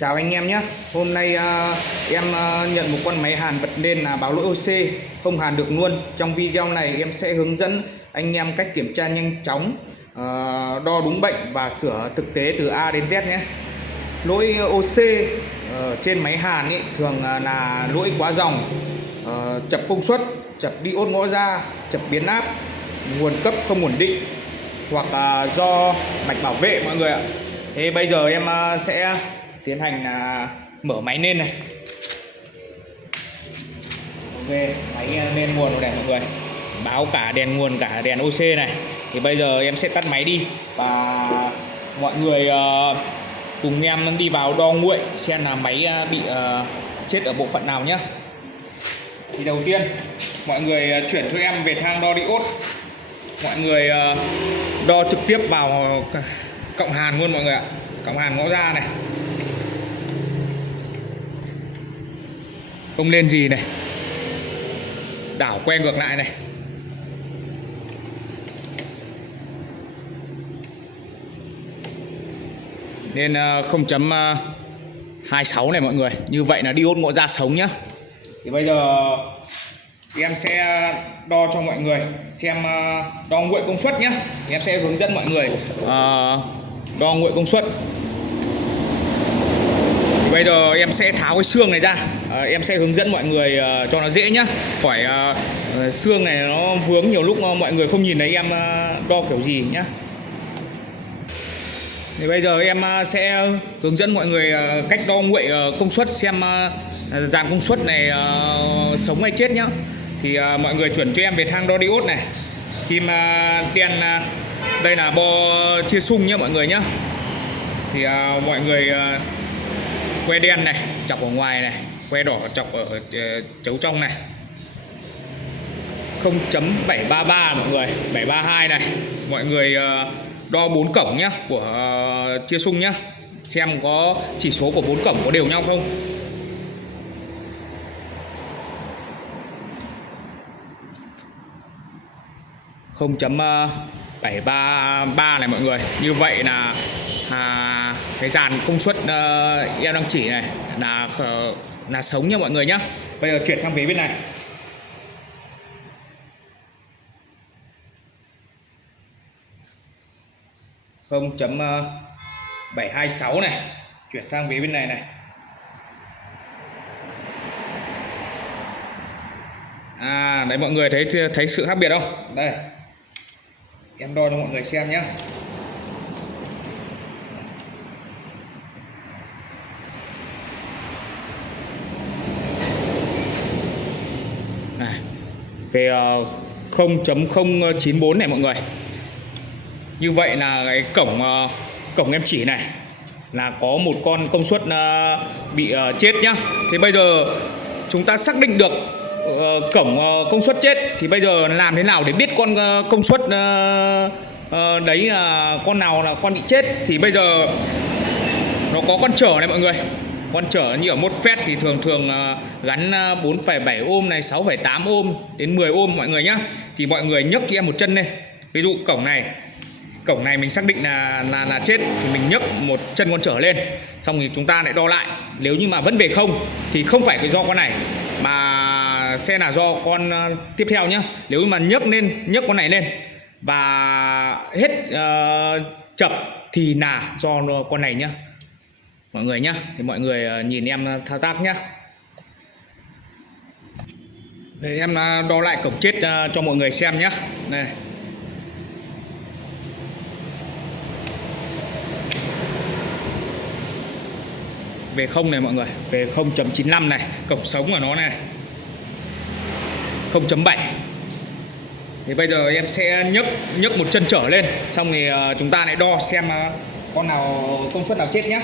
Chào anh em nhé. Hôm nay em nhận một con máy hàn bật lên là báo lỗi OC, không hàn được luôn. Trong video này em sẽ hướng dẫn anh em cách kiểm tra nhanh chóng, đo đúng bệnh và sửa thực tế từ A đến Z nhé. Lỗi OC trên máy hàn ý, thường là lỗi quá dòng, chập công suất, chập diode ngõ ra, chập biến áp, nguồn cấp không ổn định, hoặc do mạch bảo vệ mọi người ạ. Thế bây giờ em sẽ tiến hành mở máy lên này. Ok, máy lên nguồn rồi này mọi người, báo cả đèn nguồn cả đèn OC này. Thì bây giờ em sẽ tắt máy đi và mọi người cùng em đi vào đo nguội xem là máy bị chết ở bộ phận nào nhé. Thì đầu tiên mọi người chuyển cho em về thang đo diode. Mọi người đo trực tiếp vào cộng hàn luôn mọi người ạ, cộng hàn ngõ ra này, không lên gì này, đảo quay ngược lại này. Nên 0.26 này mọi người. Như vậy là diode ngõ ra sống nhá. Thì bây giờ em sẽ đo cho mọi người xem đo nguội công suất nhé. Em sẽ hướng dẫn mọi người đo nguội công suất. Thì bây giờ em sẽ tháo cái xương này ra, em sẽ hướng dẫn mọi người cho nó dễ nhá, khỏi xương này nó vướng, nhiều lúc mọi người không nhìn thấy em đo kiểu gì nhá. Thì bây giờ em sẽ hướng dẫn mọi người cách đo nguội công suất, xem dàn công suất này sống hay chết nhá. Thì mọi người chuyển cho em về thang đo diode này. Khi mà đèn đây là bo chia sung nhá mọi người nhá. Thì mọi người que đen này chọc ở ngoài này, que đỏ chọc ở chấu trong này. 0.733 mọi người, 732 này. Mọi người đo 4 cổng nhá của chia sung nhá, xem có chỉ số của 4 cổng có đều nhau không. Không 733 này mọi người. Như vậy là cái dàn công suất em đang chỉ này là sống nha mọi người nhá. Bây giờ chuyển sang phía bên này. Không 726 này, chuyển sang phía bên này này. Đấy mọi người thấy sự khác biệt không? Đây, em đo cho mọi người xem nhé. Này, về 0.094 này mọi người. Như vậy là cái cổng em chỉ này là có một con công suất bị chết nhá. Thì bây giờ chúng ta xác định được cổng công suất chết, thì bây giờ làm thế nào để biết con công suất đấy là con nào là con bị chết. Thì bây giờ nó có con trở này mọi người. Con trở như ở mốt phét thì thường gắn 4,7 ohm này, 6,8 ohm đến 10 ohm mọi người nhá. Thì mọi người nhấc cho em một chân lên. Ví dụ cổng này mình xác định là chết thì mình nhấc một chân con trở lên, xong thì chúng ta lại đo lại. Nếu như mà vẫn về không thì không phải do con này mà sẽ là do con tiếp theo nhá. Nếu mà nhấc con này lên và hết chập thì là do con này nhá mọi người nhá. Thì mọi người nhìn em thao tác nhá. Để em đo lại cổng chết cho mọi người xem nhá. Đây, về không này mọi người, về 0.95 này, cổng sống của nó này 0.7. Thì bây giờ em sẽ nhấc một chân trở lên, xong thì chúng ta lại đo xem con nào công suất nào chết nhé.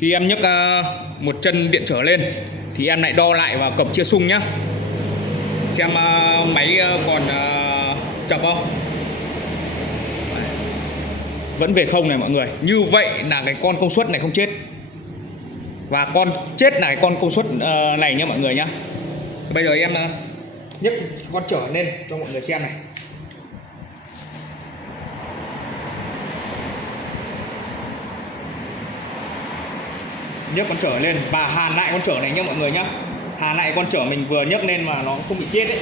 Khi em nhấc một chân điện trở lên thì em lại đo lại vào cổng chia sung nhé, xem máy còn chập không. vẫn về không này mọi người. Như vậy là cái con công suất này không chết. Và con chết là cái con công suất này nhá mọi người nhá. Bây giờ em nhấc con trở lên cho mọi người xem này. Nhấc con trở lên và hàn lại con trở này nhá mọi người nhá. Hàn lại con trở mình vừa nhấc lên mà nó không bị chết ấy.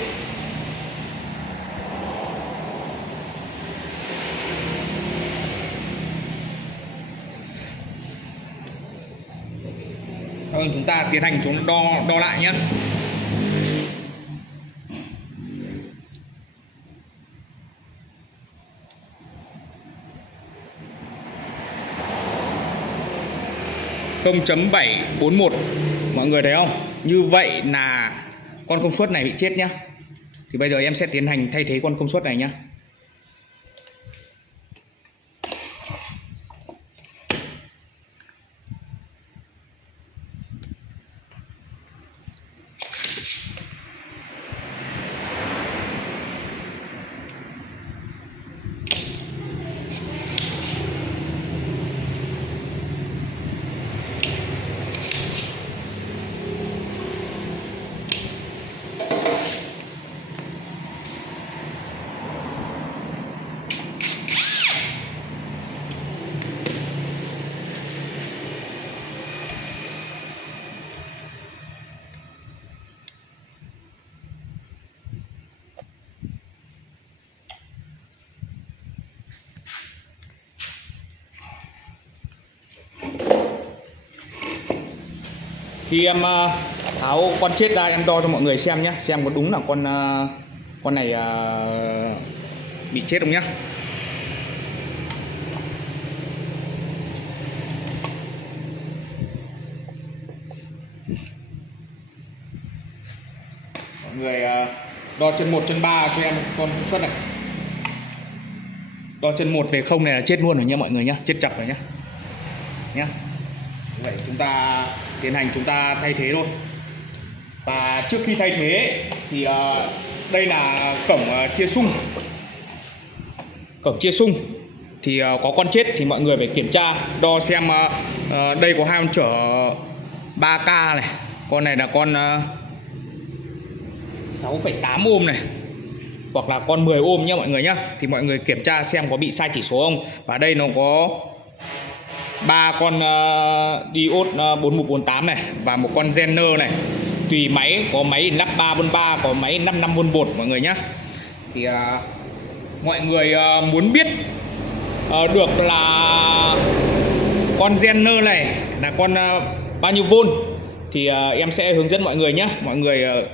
Chúng ta tiến hành chúng đo lại nhé. Không 0.741 mọi người thấy không? Như vậy là con công suất này bị chết nhá. Thì bây giờ em sẽ tiến hành thay thế con công suất này nhá. Khi em tháo con chết ra em đo cho mọi người xem nhé, xem có đúng là con này bị chết không nhá. Mọi người đo chân 1 chân 3 cho em con công suất này. Đo chân 1 về không này là chết luôn rồi nha mọi người nhá, chết chập rồi nhá. Vậy chúng ta tiến hành chúng ta thay thế thôi. Và trước khi thay thế thì đây là cổng chia xung. Cổng chia xung thì có con chết thì mọi người phải kiểm tra đo xem đây có hai con chở 3K này, con này là con 6,8 ohm này, hoặc là con 10 ohm nhá mọi người nhá. Thì mọi người kiểm tra xem có bị sai chỉ số không. Và đây nó có 3 con diode 4148 này và một con Zener này. Tùy máy, có máy lắp 3V3, có máy 55V1 mọi người nhá. Thì mọi người muốn biết được là con Zener này là con bao nhiêu vôn thì em sẽ hướng dẫn mọi người nhé. Mọi người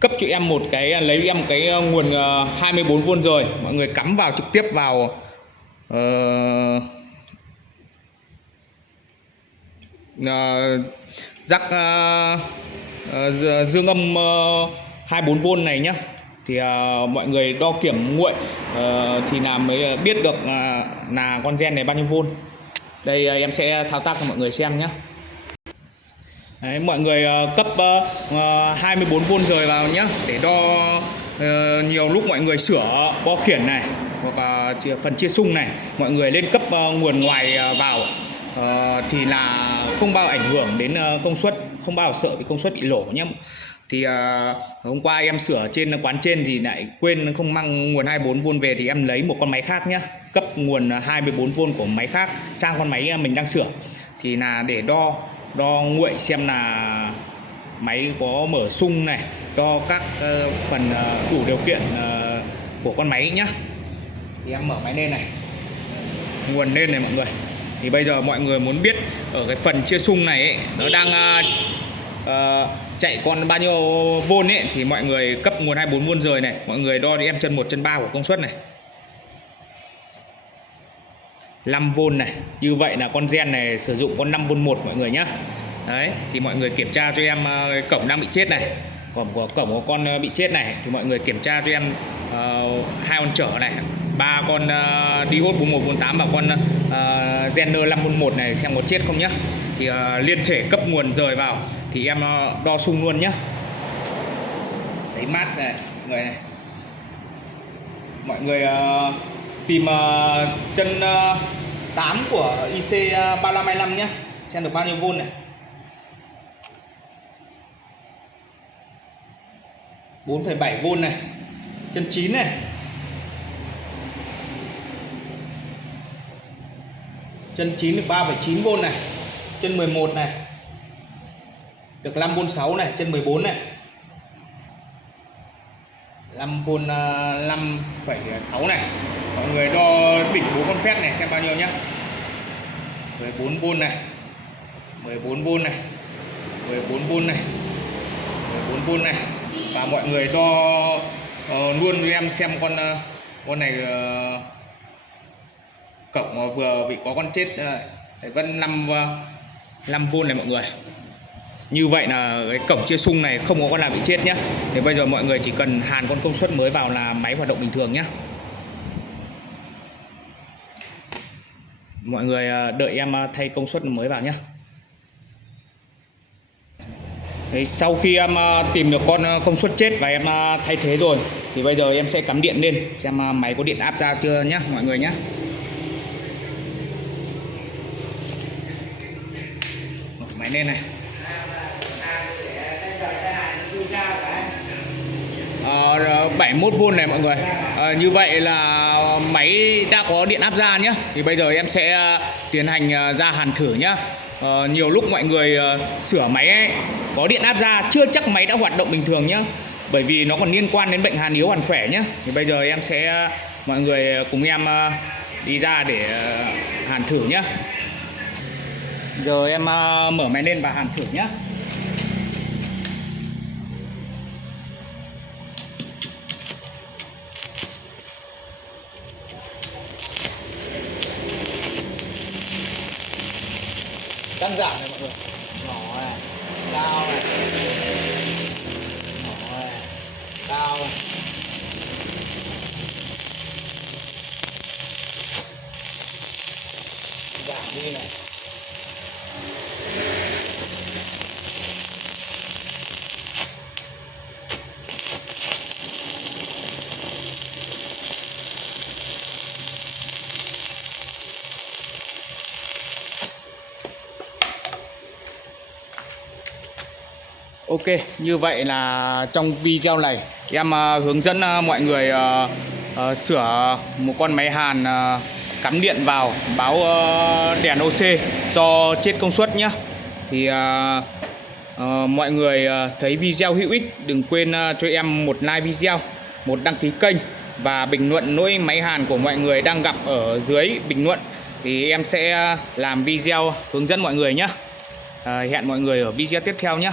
cấp cho em một cái, lấy em cái nguồn 24V rồi, mọi người cắm vào trực tiếp vào rắc dương âm 24V này nhé. Thì mọi người đo kiểm nguội thì là mới biết được là con gen này bao nhiêu vôn. Đây em sẽ thao tác cho mọi người xem nhé. Đấy, mọi người cấp 24V rời vào nhé, để đo nhiều lúc mọi người sửa bo khiển này hoặc là phần chia xung này, mọi người lên cấp nguồn ngoài vào thì là không bao ảnh hưởng đến công suất, không bao sợ bị công suất bị lỗ nhé. Thì hôm qua em sửa trên quán trên thì lại quên không mang nguồn 24V về, thì em lấy một con máy khác nhé, cấp nguồn 24V của máy khác sang con máy mình đang sửa, thì là để đo nguội xem là máy có mở sung này, đo các phần đủ điều kiện của con máy nhé. Thì em mở máy lên này, nguồn lên này mọi người. Thì bây giờ mọi người muốn biết ở cái phần chia xung này ấy, nó đang chạy con bao nhiêu vôn ấy, thì mọi người cấp nguồn 24V rời này, mọi người đo cho em chân 1 chân 3 của công suất này, 5V này. Như vậy là con gen này sử dụng con 5V1 mọi người nhá. Đấy, thì mọi người kiểm tra cho em cổng đang bị chết này, cổng của con bị chết này, thì mọi người kiểm tra cho em hai con trở này, 3 con diode 4148 và con Zener 5V1 này xem có chết không nhá. Thì liên thể cấp nguồn rời vào thì em đo xung luôn nhá. Đấy, mát này mọi người này. Mọi người tìm chân 8 của IC 3525 nhé. Xem được bao nhiêu vôn này. 4,7V này. Chân 9 này. Chân 9 được 3,9V này. Chân 11 này. Được 5V6 này, chân 14 này. 5V 5,6 này. Mọi người đo đỉnh 4 con phét này xem bao nhiêu nhá. 14V này. 14V này. 14V này. 14V này. Và mọi người đo luôn với em xem con này cổng vừa bị có con chết vẫn 5V này mọi người. Như vậy là cái cổng chia sung này không có con nào bị chết nhé. Thì bây giờ mọi người chỉ cần hàn con công suất mới vào là máy hoạt động bình thường nhé. Mọi người đợi em thay công suất mới vào nhé. Đấy, sau khi em tìm được con công suất chết và em thay thế rồi thì bây giờ em sẽ cắm điện lên xem máy có điện áp ra chưa nhé mọi người nhé. Mở máy lên này. 71V này mọi người. Như vậy là máy đã có điện áp ra nhé. Thì bây giờ em sẽ tiến hành ra hàn thử nhé. Nhiều lúc mọi người sửa máy ấy, có điện áp ra chưa chắc máy đã hoạt động bình thường nhé. Bởi vì nó còn liên quan đến bệnh hàn yếu hàn khỏe nhé. Thì bây giờ em sẽ mọi người cùng em đi ra để hàn thử nhé. Giờ em mở máy lên và hàn thử nhé. Tăng giảm này mọi người. Nhỏ này, cao này. Nhỏ này, cao này. Giảm đi này. Ok, như vậy là trong video này em hướng dẫn mọi người sửa một con máy hàn cắm điện vào báo đèn OC do chết công suất nhé. Thì mọi người thấy video hữu ích đừng quên cho em một like video, một đăng ký kênh và bình luận lỗi máy hàn của mọi người đang gặp ở dưới bình luận. Thì em sẽ làm video hướng dẫn mọi người nhé. Hẹn mọi người ở video tiếp theo nhé.